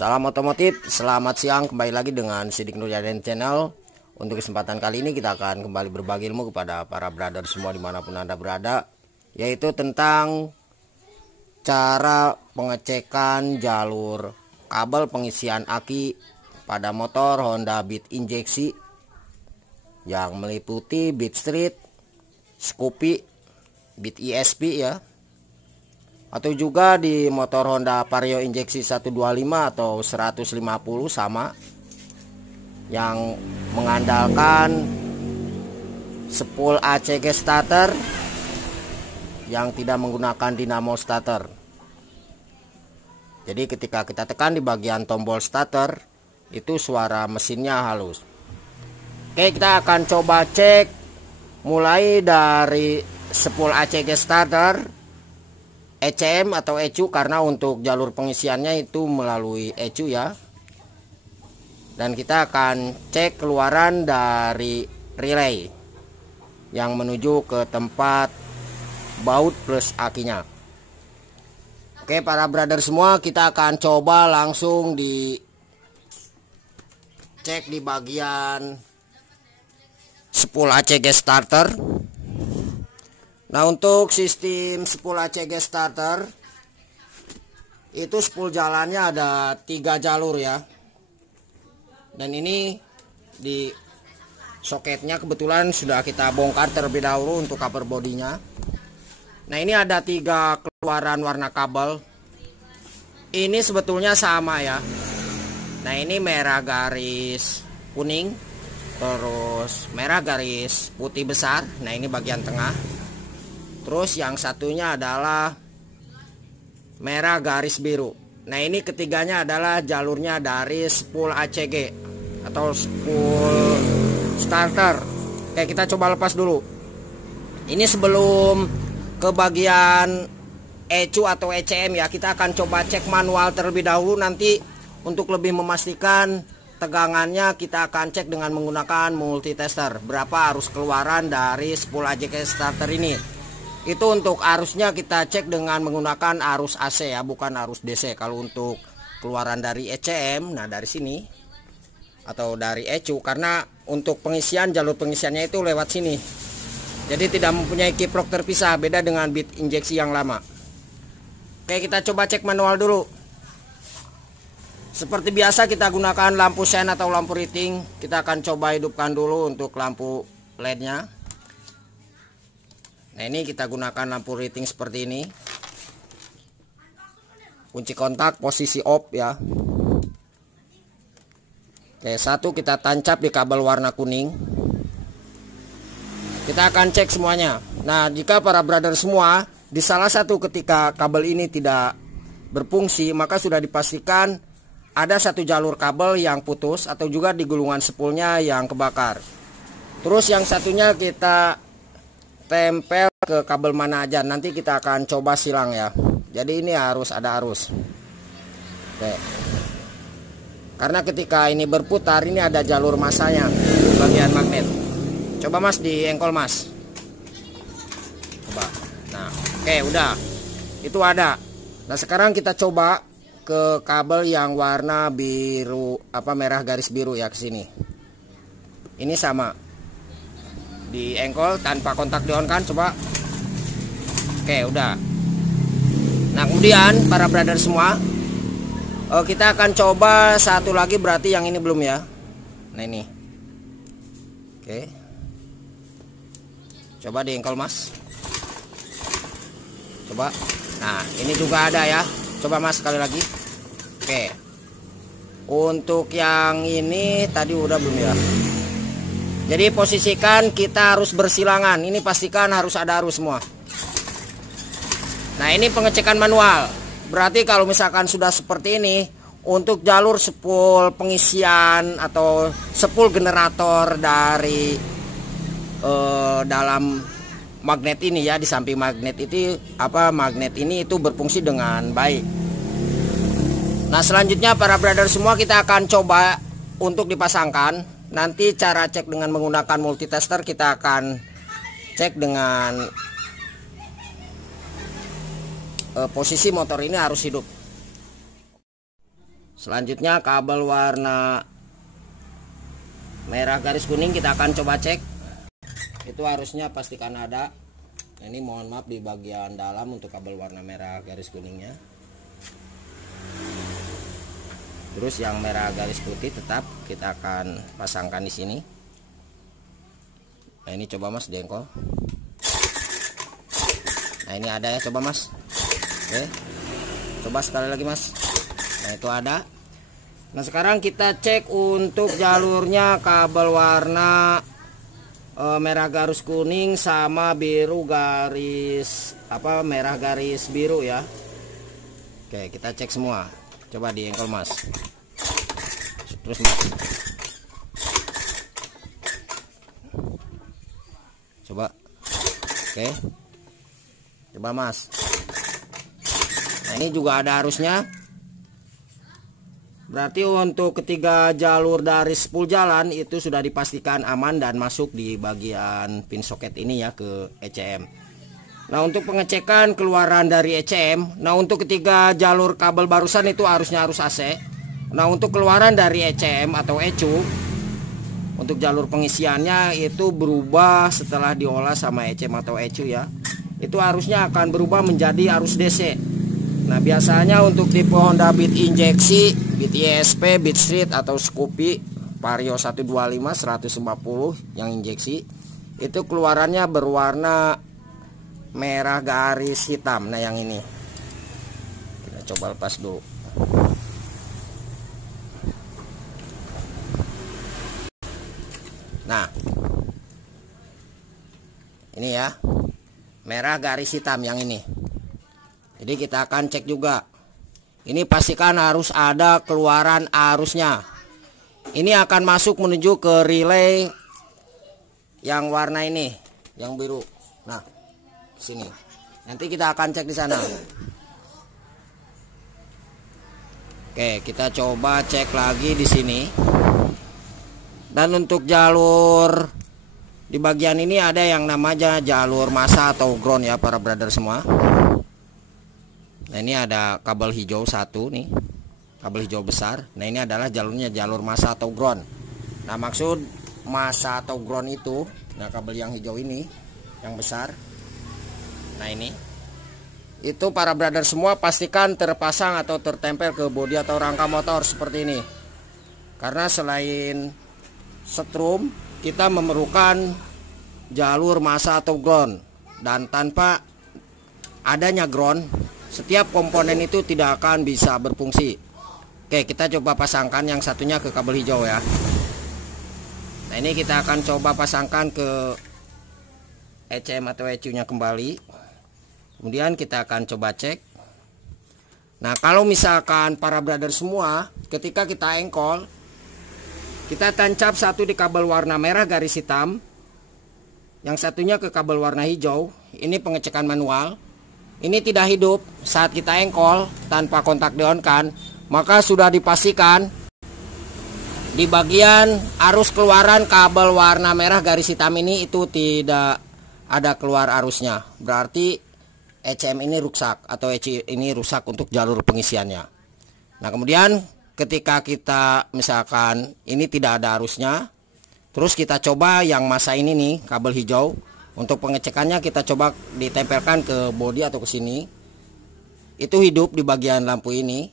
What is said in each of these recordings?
Salam otomotif, selamat siang, kembali lagi dengan Sidik Nurjadin Channel. Untuk kesempatan kali ini kita akan kembali berbagi ilmu kepada para brother semua dimanapun Anda berada, yaitu tentang cara pengecekan jalur kabel pengisian aki pada motor Honda Beat injeksi yang meliputi Beat Street, Scoopy, Beat ESP ya, atau juga di motor Honda Vario injeksi 125 atau 150 sama, yang mengandalkan spool ACG starter yang tidak menggunakan dinamo starter. Jadi ketika kita tekan di bagian tombol starter, itu suara mesinnya halus. Oke, kita akan coba cek mulai dari spool ACG starter, ECM atau ECU, karena untuk jalur pengisiannya itu melalui ECU ya. Dan kita akan cek keluaran dari relay yang menuju ke tempat baut plus akinya. Oke para brother semua, kita akan coba langsung di cek di bagian spool ACG starter. Nah, untuk sistem spool ACG starter itu spool jalannya ada 3 jalur ya. Dan ini di soketnya kebetulan sudah kita bongkar terlebih dahulu untuk cover bodinya. Nah, ini ada 3 keluaran warna kabel. Ini sebetulnya sama ya. Nah, ini merah garis kuning, terus merah garis putih besar. Nah, ini bagian tengah. Terus yang satunya adalah merah garis biru. Nah, ini ketiganya adalah jalurnya dari spool ACG atau spool starter. Oke, kita coba lepas dulu. Ini sebelum ke bagian ECU atau ECM ya, kita akan coba cek manual terlebih dahulu. Nanti untuk lebih memastikan tegangannya, kita akan cek dengan menggunakan multitester. Berapa arus keluaran dari spool ACG starter ini. Itu untuk arusnya kita cek dengan menggunakan arus AC ya, bukan arus DC. Kalau untuk keluaran dari ECM, nah dari sini, atau dari ECU, karena untuk pengisian, jalur pengisiannya itu lewat sini. Jadi tidak mempunyai kiprok terpisah, beda dengan Beat injeksi yang lama. Oke, kita coba cek manual dulu. Seperti biasa kita gunakan lampu sen atau lampu riting. Kita akan coba hidupkan dulu untuk lampu LED-nya. Nah, ini kita gunakan lampu riting seperti ini. Kunci kontak posisi off ya. Oke, satu kita tancap di kabel warna kuning. Kita akan cek semuanya. Nah, jika para brother semua di salah satu ketika kabel ini tidak berfungsi, maka sudah dipastikan ada satu jalur kabel yang putus atau juga di gulungan spoolnya yang kebakar. Terus yang satunya kita tempel ke kabel mana aja, nanti kita akan coba silang ya. Jadi ini harus ada arus. Oke. Karena ketika ini berputar, ini ada jalur masanya di bagian magnet. Coba mas di engkol mas. Coba. Nah, oke udah. Itu ada. Nah, sekarang kita coba ke kabel yang warna biru, merah garis biru ya, ke sini. Ini sama. Di engkol tanpa kontak di on kan, coba. Oke, udah. Nah, kemudian para brother semua, kita akan coba satu lagi, berarti yang ini belum ya. Nah, ini. Oke. Coba di engkol mas. Coba. Nah, ini juga ada ya. Coba mas sekali lagi. Oke. Untuk yang ini tadi udah belum ya. Jadi posisikan kita harus bersilangan. Ini pastikan harus ada arus semua. Nah, ini pengecekan manual. Berarti kalau misalkan sudah seperti ini, untuk jalur spool pengisian atau spool generator dari dalam magnet ini ya, di samping magnet itu magnet ini itu berfungsi dengan baik. Nah, selanjutnya para brother semua, kita akan coba untuk dipasangkan. Nanti cara cek dengan menggunakan multitester, kita akan cek dengan posisi motor ini harus hidup. Selanjutnya kabel warna merah garis kuning kita akan coba cek. Itu harusnya pastikan ada. Nah, ini mohon maaf di bagian dalam untuk kabel warna merah garis kuningnya. Terus yang merah garis putih tetap kita akan pasangkan di sini. Nah, ini coba Mas jengkol. Nah, ini ada ya, coba Mas. Oke. Coba sekali lagi Mas. Nah, itu ada. Nah, sekarang kita cek untuk jalurnya kabel warna merah garis kuning sama biru garis merah garis biru ya. Oke, kita cek semua. Coba diengkol Mas. Terus Mas. Coba. Oke. Coba Mas. Nah, ini juga ada arusnya. Berarti untuk ketiga jalur dari spool jalan itu sudah dipastikan aman dan masuk di bagian pin soket ini ya ke ECM. Nah, untuk pengecekan keluaran dari ECM, nah untuk ketiga jalur kabel barusan itu arusnya arus AC. Nah, untuk keluaran dari ECM atau ECU, untuk jalur pengisiannya itu berubah setelah diolah sama ECM atau ECU ya. Itu arusnya akan berubah menjadi arus DC. Nah, biasanya untuk tipe Honda Beat injeksi, Beat ISP, Beat Street atau Scoopy Vario 125 140 yang injeksi itu keluarannya berwarna merah garis hitam. Nah, yang ini kita coba lepas dulu. Nah, ini ya, merah garis hitam yang ini. Jadi kita akan cek juga. Ini pastikan harus ada keluaran arusnya. Ini akan masuk menuju ke relay yang warna ini, yang biru. Nah, sini. Nanti kita akan cek di sana. Oke, kita coba cek lagi di sini. Dan untuk jalur di bagian ini ada yang namanya jalur massa atau ground ya para brother semua. Nah, ini ada kabel hijau satu nih, kabel hijau besar. Nah, ini adalah jalurnya jalur massa atau ground. Nah, maksud massa atau ground itu, nah kabel yang hijau ini, yang besar. Nah, ini, itu para brother semua pastikan terpasang atau tertempel ke bodi atau rangka motor seperti ini. Karena selain setrum, kita memerlukan jalur massa atau ground. Dan tanpa adanya ground, setiap komponen itu tidak akan bisa berfungsi. Oke, kita coba pasangkan yang satunya ke kabel hijau ya. Nah, ini kita akan coba pasangkan ke ECM atau ECU nya kembali. Kemudian kita akan coba cek. Nah, kalau misalkan para brother semua ketika kita engkol, kita tancap satu di kabel warna merah garis hitam, yang satunya ke kabel warna hijau. Ini pengecekan manual. Ini tidak hidup saat kita engkol tanpa kontak di-on-kan, maka sudah dipastikan di bagian arus keluaran kabel warna merah garis hitam ini itu tidak ada keluar arusnya. Berarti ECM ini rusak atau ECU ini rusak untuk jalur pengisiannya. Nah, kemudian ketika kita misalkan ini tidak ada arusnya, terus kita coba yang massa ini nih, kabel hijau. Untuk pengecekannya kita coba ditempelkan ke bodi atau ke sini. Itu hidup di bagian lampu ini.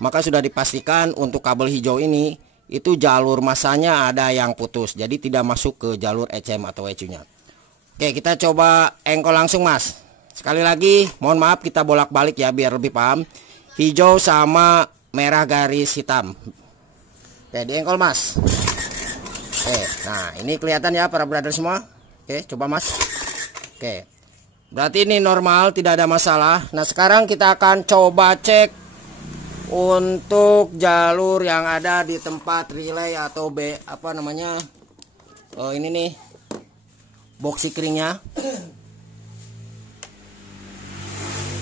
Maka sudah dipastikan untuk kabel hijau ini itu jalur massanya ada yang putus. Jadi tidak masuk ke jalur ECM atau ECU-nya. Oke, kita coba engkol langsung Mas. Sekali lagi mohon maaf kita bolak-balik ya biar lebih paham. Hijau sama merah garis hitam. Oke, diengkol Mas. Oke, nah ini kelihatan ya para brother semua. Oke, coba Mas. Oke, berarti ini normal, tidak ada masalah. Nah, sekarang kita akan coba cek untuk jalur yang ada di tempat relay atau ini nih, box sikringnya.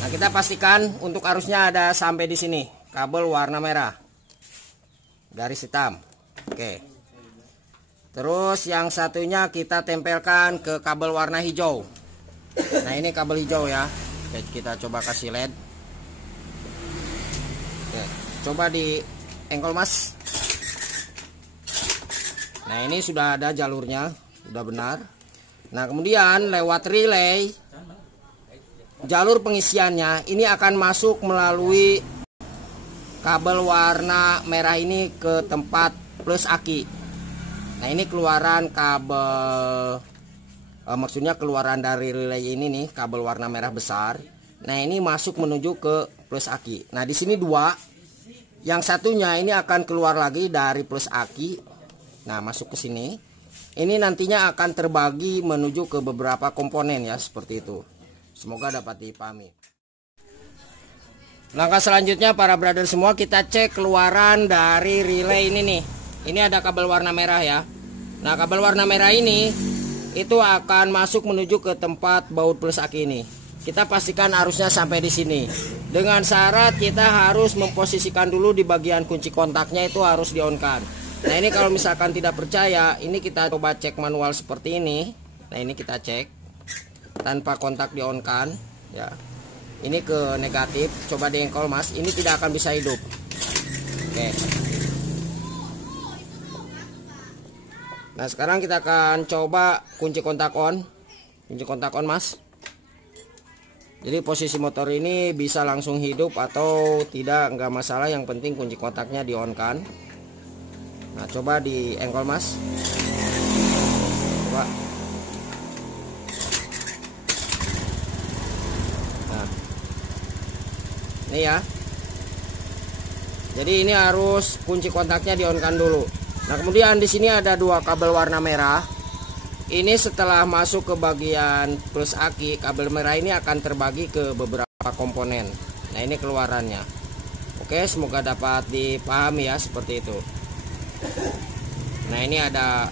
Nah, kita pastikan untuk arusnya ada sampai di sini, kabel warna merah garis hitam. Oke. Terus yang satunya kita tempelkan ke kabel warna hijau. Nah, ini kabel hijau ya. Oke, kita coba kasih LED. Oke, coba di engkol mas. Nah ini sudah ada jalurnya, sudah benar. Nah kemudian lewat relay, jalur pengisiannya ini akan masuk melalui kabel warna merah ini ke tempat plus aki. Nah ini keluaran kabel, maksudnya keluaran dari relay ini nih, kabel warna merah besar. Nah ini masuk menuju ke plus aki. Nah di sini dua, yang satunya ini akan keluar lagi dari plus aki. Nah masuk ke sini. Ini nantinya akan terbagi menuju ke beberapa komponen ya, seperti itu. Semoga dapat dipahami. Langkah selanjutnya para brother semua, kita cek keluaran dari relay ini nih. Ini ada kabel warna merah ya. Nah kabel warna merah ini itu akan masuk menuju ke tempat baut plus aki ini. Kita pastikan arusnya sampai di sini. Dengan syarat kita harus memposisikan dulu di bagian kunci kontaknya, itu harus di-on-kan. Nah ini kalau misalkan tidak percaya, ini kita coba cek manual seperti ini. Nah ini kita cek tanpa kontak di-on-kan ya. Ini ke negatif, coba di engkol mas. Ini tidak akan bisa hidup. Oke. Nah sekarang kita akan coba kunci kontak on. Kunci kontak on mas. Jadi posisi motor ini bisa langsung hidup atau tidak, nggak masalah. Yang penting kunci kontaknya di-on-kan. Nah coba di engkol mas. Coba. Nah ini ya. Jadi ini harus kunci kontaknya di-on-kan dulu. Nah kemudian di sini ada dua kabel warna merah. Ini setelah masuk ke bagian plus aki, kabel merah ini akan terbagi ke beberapa komponen. Nah ini keluarannya. Oke, semoga dapat dipahami ya, seperti itu. Nah ini ada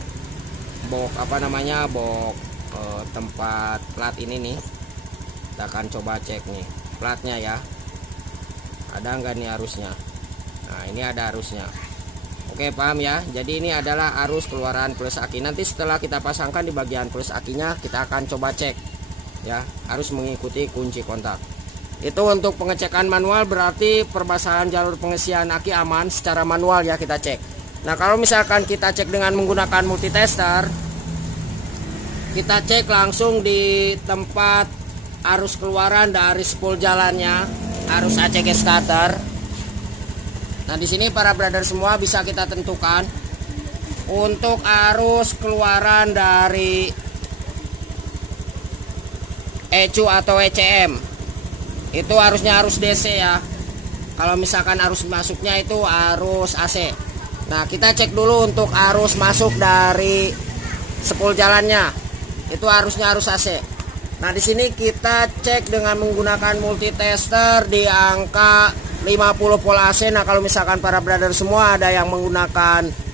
box box tempat plat ini nih. Kita akan coba cek nih platnya ya, ada nggak nih arusnya. Nah ini ada arusnya. Oke paham ya. Jadi ini adalah arus keluaran plus aki. Nanti setelah kita pasangkan di bagian plus akinya, kita akan coba cek ya, harus mengikuti kunci kontak. Itu untuk pengecekan manual, berarti perbasahan jalur pengisian aki aman secara manual ya, kita cek. Nah kalau misalkan kita cek dengan menggunakan multitester, kita cek langsung di tempat arus keluaran dari spool jalannya, arus ACG starter. Nah di sini para brother semua bisa kita tentukan untuk arus keluaran dari ECU atau ECM. Itu arusnya arus DC ya. Kalau misalkan arus masuknya itu arus AC. Nah kita cek dulu untuk arus masuk dari spool jalannya. Itu arusnya arus AC. Nah di sini kita cek dengan menggunakan multitester di angka 50 volt AC. Nah kalau misalkan para brother semua ada yang menggunakan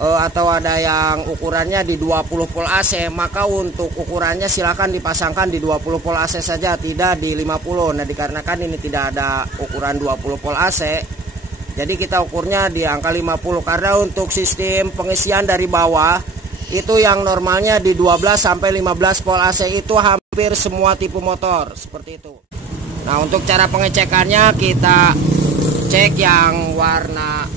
atau ada yang ukurannya di 20 volt AC, maka untuk ukurannya silahkan dipasangkan di 20 volt AC saja, tidak di 50. Nah dikarenakan ini tidak ada ukuran 20 volt AC, jadi kita ukurnya di angka 50. Karena untuk sistem pengisian dari bawah itu yang normalnya di 12 sampai 15 volt AC, itu hampir semua tipe motor seperti itu. Nah untuk cara pengecekannya, kita cek yang warna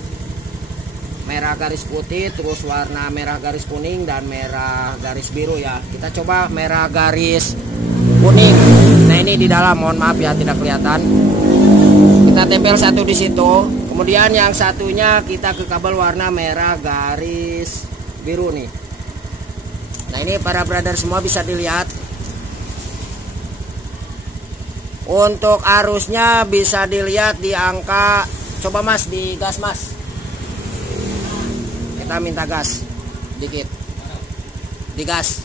merah garis putih, terus warna merah garis kuning, dan merah garis biru ya. Kita coba merah garis kuning. Nah ini di dalam, mohon maaf ya tidak kelihatan. Kita tempel satu di situ. Kemudian yang satunya kita ke kabel warna merah garis biru nih. Nah ini para brother semua bisa dilihat. Untuk arusnya bisa dilihat di angka, coba mas di gas mas, kita minta gas dikit, di gas.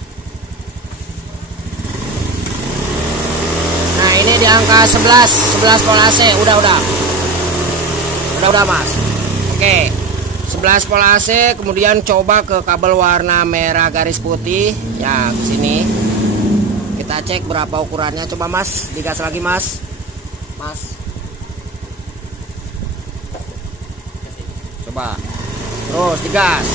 Nah ini di angka 11 volt AC. Udah mas. Oke, 11 volt AC. Kemudian coba ke kabel warna merah garis putih ya, sini. Kita cek berapa ukurannya. Coba mas, digas lagi mas. Coba. Terus digas.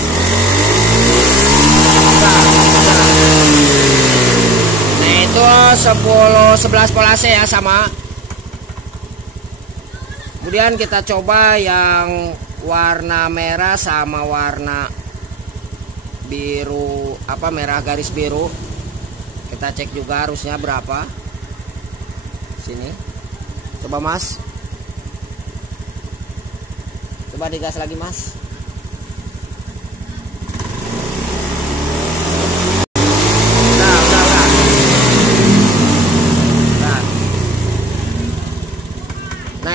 Nah itu 11 volt AC ya, sama. Kemudian kita coba yang warna merah sama warna biru, merah garis biru. Kita cek juga arusnya berapa. Sini. Coba Mas. Coba digas lagi Mas.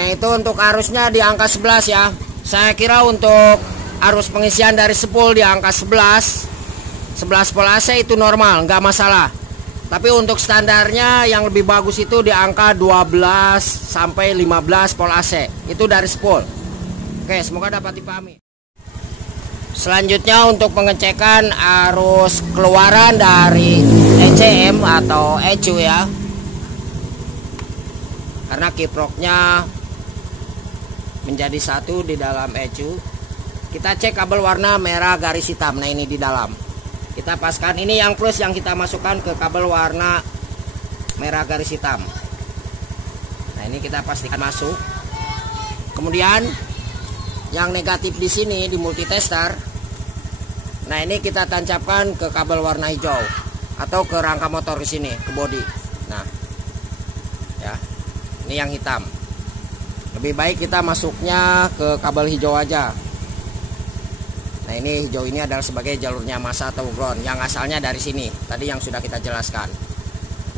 Itu untuk arusnya di angka 11 ya. Saya kira untuk arus pengisian dari spool di angka 11 volt AC itu normal, nggak masalah. Tapi untuk standarnya yang lebih bagus itu di angka 12 sampai 15 volt AC. Itu dari spool. Oke, semoga dapat dipahami. Selanjutnya untuk pengecekan arus keluaran dari ECM atau ECU ya. Karena kiproknya menjadi satu di dalam ECU. Kita cek kabel warna merah garis hitam. Nah ini di dalam. Kita paskan, ini yang plus yang kita masukkan ke kabel warna merah garis hitam. Nah ini kita pastikan masuk. Kemudian yang negatif di sini di multitester. Nah ini kita tancapkan ke kabel warna hijau atau ke rangka motor di sini, ke bodi. Nah ya, ini yang hitam. Lebih baik kita masuknya ke kabel hijau aja. Nah ini hijau ini adalah sebagai jalurnya massa atau ground yang asalnya dari sini. Tadi yang sudah kita jelaskan.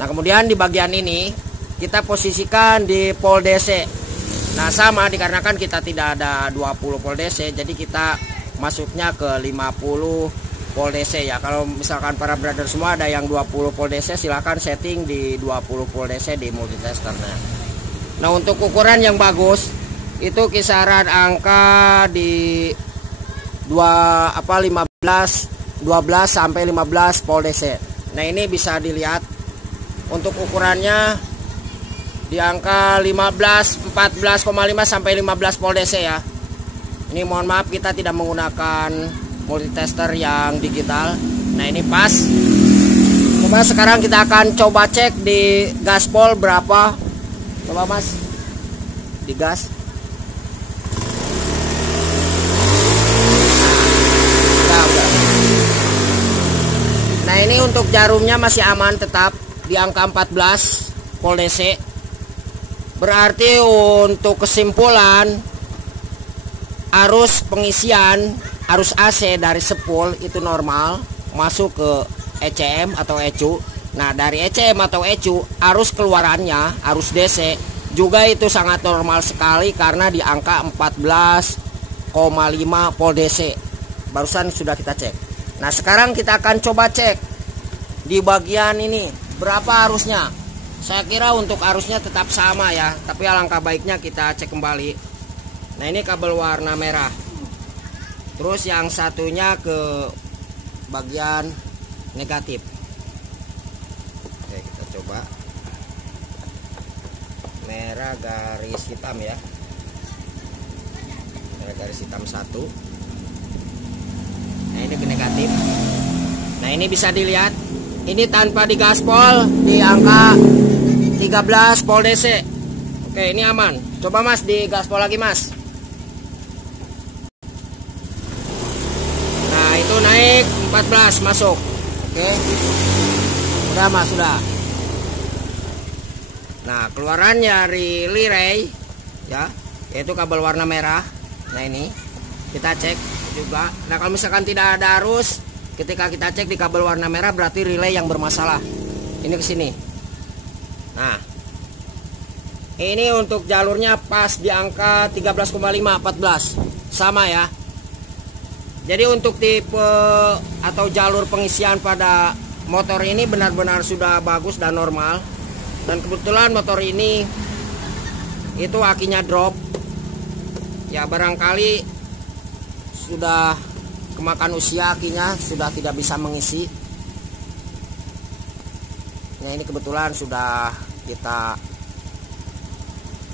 Nah kemudian di bagian ini kita posisikan di pol DC. Nah sama dikarenakan kita tidak ada 20 pol DC. Jadi kita masuknya ke 50 pol DC ya. Kalau misalkan para brother semua ada yang 20 pol DC, silahkan setting di 20 pol DC di multitesternya. Nah untuk ukuran yang bagus itu kisaran angka di 12 sampai 15 volt DC. Nah ini bisa dilihat untuk ukurannya di angka 14,5 sampai 15 volt DC ya. Ini mohon maaf kita tidak menggunakan multitester yang digital. Nah ini pas. Coba sekarang kita akan coba cek di gaspol berapa. Coba Mas digas. Nah ini untuk jarumnya masih aman tetap di angka 14 volt DC. Berarti untuk kesimpulan arus pengisian arus AC dari spool itu normal masuk ke ECM atau ECU. Nah dari ECM atau ECU arus keluarannya arus DC juga itu sangat normal sekali karena di angka 14,5 volt DC. Barusan sudah kita cek. Nah sekarang kita akan coba cek di bagian ini berapa arusnya. Saya kira untuk arusnya tetap sama ya, tapi alangkah baiknya kita cek kembali. Nah ini kabel warna merah. Terus yang satunya ke bagian negatif. Oke kita coba. Merah garis hitam ya. Merah garis hitam 1. Nah ini ke negatif. Nah ini bisa dilihat. Ini tanpa digaspol di angka 13 volt DC. Oke ini aman. Coba Mas digaspol lagi Mas. Nah itu naik 14 masuk. Oke. Udah Mas sudah. Nah keluarannya relay ya, yaitu kabel warna merah. Nah ini kita cek juga. Nah kalau misalkan tidak ada arus, ketika kita cek di kabel warna merah berarti relay yang bermasalah. Ini ke sini. Nah ini untuk jalurnya pas di angka 13,5 14 sama ya. Jadi untuk tipe atau jalur pengisian pada motor ini benar-benar sudah bagus dan normal. Dan kebetulan motor ini itu akinya drop. Ya barangkali sudah kemakan usia akinya, sudah tidak bisa mengisi. Nah ini kebetulan sudah kita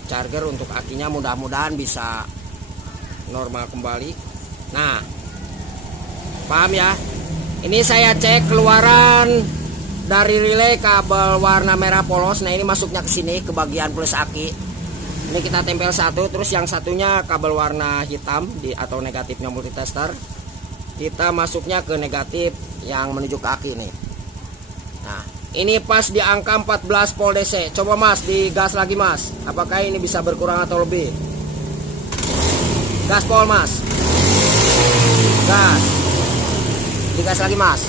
charger untuk akinya, mudah-mudahan bisa normal kembali. Nah paham ya. Ini saya cek keluaran dari relay kabel warna merah polos. Nah ini masuknya ke sini ke bagian plus aki. Ini kita tempel satu, terus yang satunya kabel warna hitam atau negatifnya multitester. Kita masuknya ke negatif yang menuju ke aki nih. Nah, ini pas di angka 14 volt DC. Coba Mas, digas lagi Mas. Apakah ini bisa berkurang atau lebih? Gaspol Mas. Gas. Digas lagi Mas.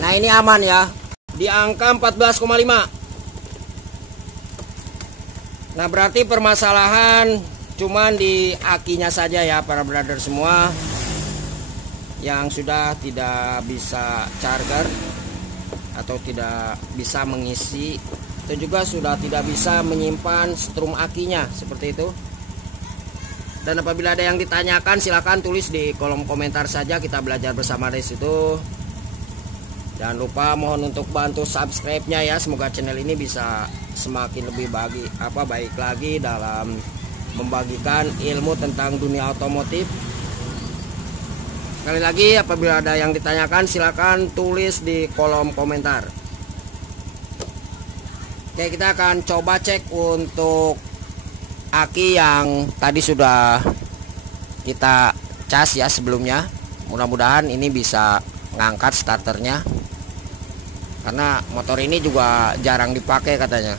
Nah, ini aman ya. Di angka 14,5. Nah, berarti permasalahan cuman di akinya saja ya para brother semua, yang sudah tidak bisa charger atau tidak bisa mengisi, itu juga sudah tidak bisa menyimpan strum akinya seperti itu. Dan apabila ada yang ditanyakan silahkan tulis di kolom komentar saja, kita belajar bersama dari situ. Jangan lupa mohon untuk bantu subscribe-nya ya, semoga channel ini bisa semakin lebih baik lagi dalam membagikan ilmu tentang dunia otomotif. Sekali lagi, apabila ada yang ditanyakan silakan tulis di kolom komentar. Oke, kita akan coba cek untuk aki yang tadi sudah kita cas ya sebelumnya. Mudah-mudahan ini bisa ngangkat starternya, karena motor ini juga jarang dipakai katanya.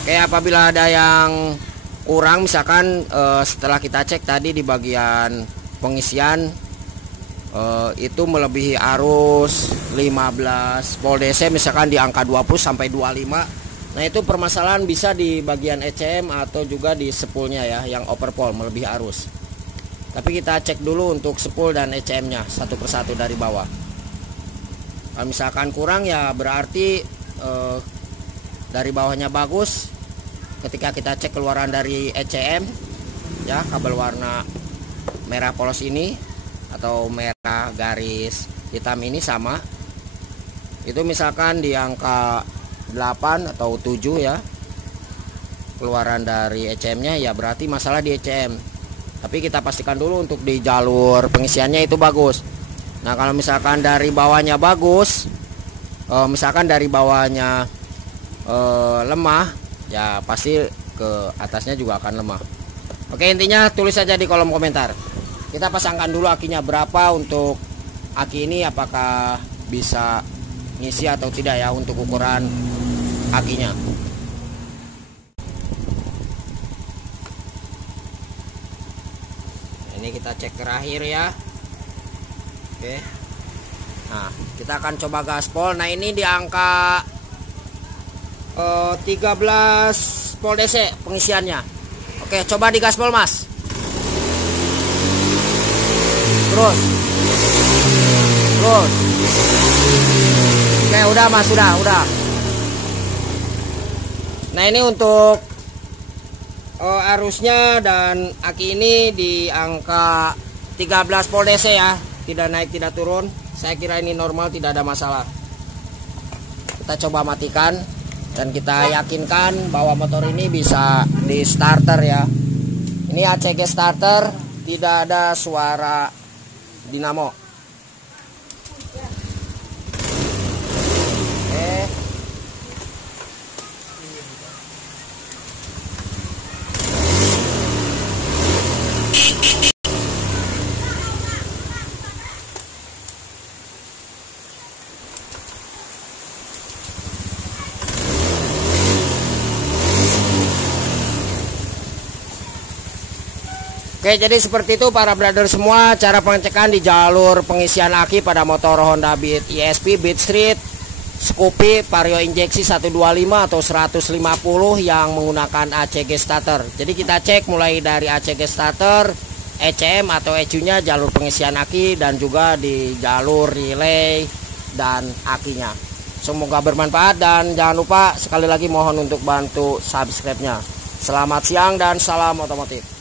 Oke, apabila ada yang kurang, misalkan setelah kita cek tadi di bagian pengisian itu melebihi arus 15 volt DC, misalkan di angka 20 sampai 25. Nah, itu permasalahan bisa di bagian ECM atau juga di spoolnya ya, yang overpool melebihi arus. Tapi kita cek dulu untuk spool dan ECM-nya satu persatu dari bawah. Kalau misalkan kurang ya berarti dari bawahnya bagus. Ketika kita cek keluaran dari ECM ya, kabel warna merah polos ini atau merah garis hitam ini sama, itu misalkan di angka 8 atau 7 ya keluaran dari ECM-nya, ya berarti masalah di ECM. Tapi kita pastikan dulu untuk di jalur pengisiannya itu bagus. Nah, kalau misalkan dari bawahnya bagus, misalkan dari bawahnya lemah, ya pasti ke atasnya juga akan lemah. Oke, intinya tulis saja di kolom komentar. Kita pasangkan dulu akinya berapa untuk aki ini, apakah bisa ngisi atau tidak ya untuk ukuran akinya. Ini kita cek terakhir ya. Oke. Nah, kita akan coba gaspol. Nah, ini di angka 13 volt DC pengisiannya. Oke, coba digaspol Mas. Terus. Oke, udah Mas, udah. Nah, ini untuk arusnya dan aki ini di angka 13 volt DC ya, tidak naik tidak turun. Saya kira ini normal, tidak ada masalah. Kita coba matikan dan kita yakinkan bahwa motor ini bisa di starter ya. Ini ACG starter, tidak ada suara dinamo. Oke, jadi seperti itu para brother semua cara pengecekan di jalur pengisian aki pada motor Honda Beat ESP, Beat Street, Scoopy, Vario injeksi 125 atau 150 yang menggunakan ACG starter. Jadi kita cek mulai dari ACG starter, ECM atau ECU-nya, jalur pengisian aki, dan juga di jalur relay dan akinya. Semoga bermanfaat dan jangan lupa sekali lagi mohon untuk bantu subscribe-nya. Selamat siang dan salam otomotif.